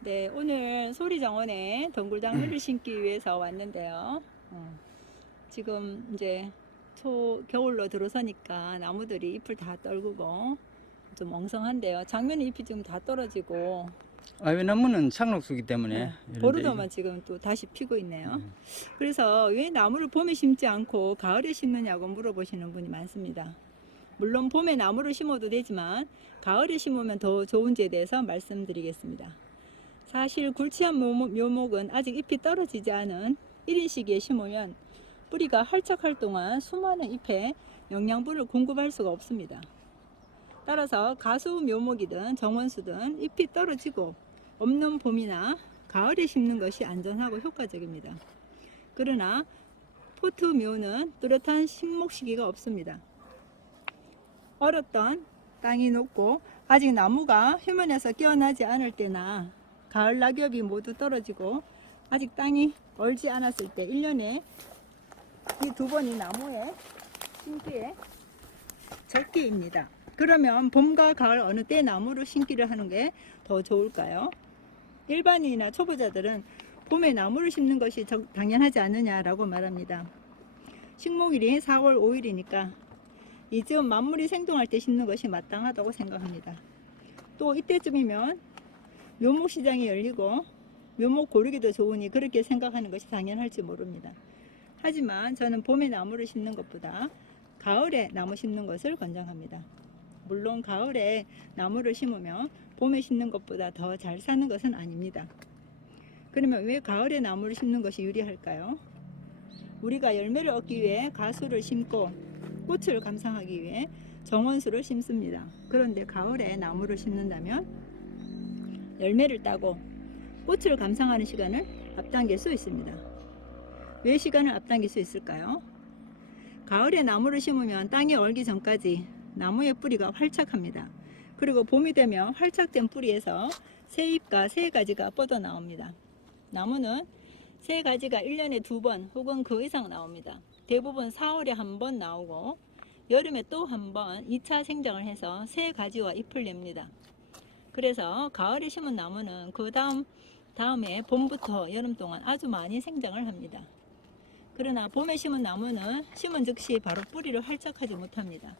네, 오늘 소리정원에 덩굴당면을 심기 위해서 왔는데요. 지금 이제 겨울로 들어서니까 나무들이 잎을 다 떨구고 좀 엉성한데요. 장면의 잎이 지금 다 떨어지고 아위나무는 상록수기 때문에 네, 이런데 보르도만 지금 또 다시 피고 있네요. 그래서 왜 나무를 봄에 심지 않고 가을에 심느냐고 물어보시는 분이 많습니다. 물론 봄에 나무를 심어도 되지만 가을에 심으면 더 좋은지에 대해서 말씀드리겠습니다. 사실 굴치한 묘목은 아직 잎이 떨어지지 않은 1인 시기에 심으면 뿌리가 활착할 동안 수많은 잎에 영양분을 공급할 수가 없습니다. 따라서 가수 묘목이든 정원수든 잎이 떨어지고 없는 봄이나 가을에 심는 것이 안전하고 효과적입니다. 그러나 포트 묘는 뚜렷한 식목 시기가 없습니다. 얼었던 땅이 녹고 아직 나무가 휴면에서 깨어나지 않을 때나 가을 낙엽이 모두 떨어지고 아직 땅이 얼지 않았을 때 1년에 이 두 번이 나무에 심기에 적기입니다. 그러면 봄과 가을 어느 때 나무를 심기를 하는 게 더 좋을까요? 일반인이나 초보자들은 봄에 나무를 심는 것이 당연하지 않느냐라고 말합니다. 식목일이 4월 5일이니까 이쯤 만물이 생동할 때 심는 것이 마땅하다고 생각합니다. 또 이때쯤이면 묘목 시장이 열리고 묘목 고르기도 좋으니 그렇게 생각하는 것이 당연할지 모릅니다. 하지만 저는 봄에 나무를 심는 것보다 가을에 나무 심는 것을 권장합니다. 물론 가을에 나무를 심으면 봄에 심는 것보다 더 잘 사는 것은 아닙니다. 그러면 왜 가을에 나무를 심는 것이 유리할까요? 우리가 열매를 얻기 위해 가수를 심고 꽃을 감상하기 위해 정원수를 심습니다. 그런데 가을에 나무를 심는다면 열매를 따고 꽃을 감상하는 시간을 앞당길 수 있습니다. 왜 시간을 앞당길 수 있을까요? 가을에 나무를 심으면 땅이 얼기 전까지 나무의 뿌리가 활착합니다. 그리고 봄이 되면 활착된 뿌리에서 새 잎과 새 가지가 뻗어 나옵니다. 나무는 새 가지가 1년에 2번 혹은 그 이상 나옵니다. 대부분 4월에 한 번 나오고 여름에 또 한 번 2차 생장을 해서 새 가지와 잎을 냅니다. 그래서 가을에 심은 나무는 그 다음에 봄부터 여름 동안 아주 많이 생장을 합니다. 그러나 봄에 심은 나무는 심은 즉시 바로 뿌리를 활착하지 못합니다.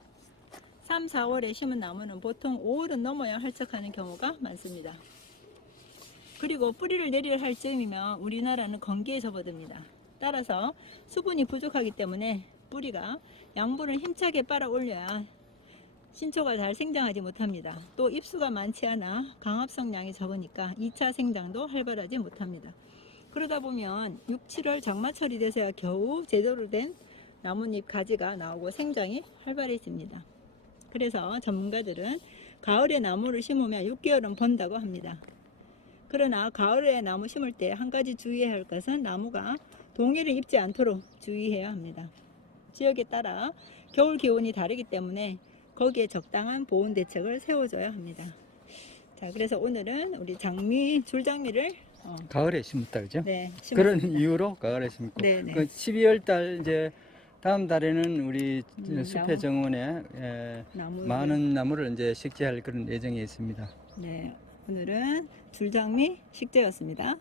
3, 4월에 심은 나무는 보통 5월은 넘어야 활착하는 경우가 많습니다. 그리고 뿌리를 내리려 할 즈음이면 우리나라는 건기에 접어듭니다. 따라서 수분이 부족하기 때문에 뿌리가 양분을 힘차게 빨아 올려야 신초가 잘 생장하지 못합니다. 또 잎수가 많지 않아 강합성량이 적으니까 2차 생장도 활발하지 못합니다. 그러다 보면 6, 7월 장마철이 돼서야 겨우 제대로 된 나뭇잎 가지가 나오고 생장이 활발해집니다. 그래서 전문가들은 가을에 나무를 심으면 6개월은 번다고 합니다. 그러나 가을에 나무 심을 때 한 가지 주의해야 할 것은 나무가 동해를 입지 않도록 주의해야 합니다. 지역에 따라 겨울 기온이 다르기 때문에 거기에 적당한 보온 대책을 세워줘야 합니다. 자, 그래서 오늘은 우리 줄장미를 가을에 심었다 그죠? 네, 그런 심었습니다. 이유로 가을에 심고 네네. 그 12월 달 이제 다음 달에는 우리 숲의 나무. 정원에 나무를. 많은 나무를 이제 식재할 그런 예정이 있습니다. 네, 오늘은 줄장미 식재였습니다.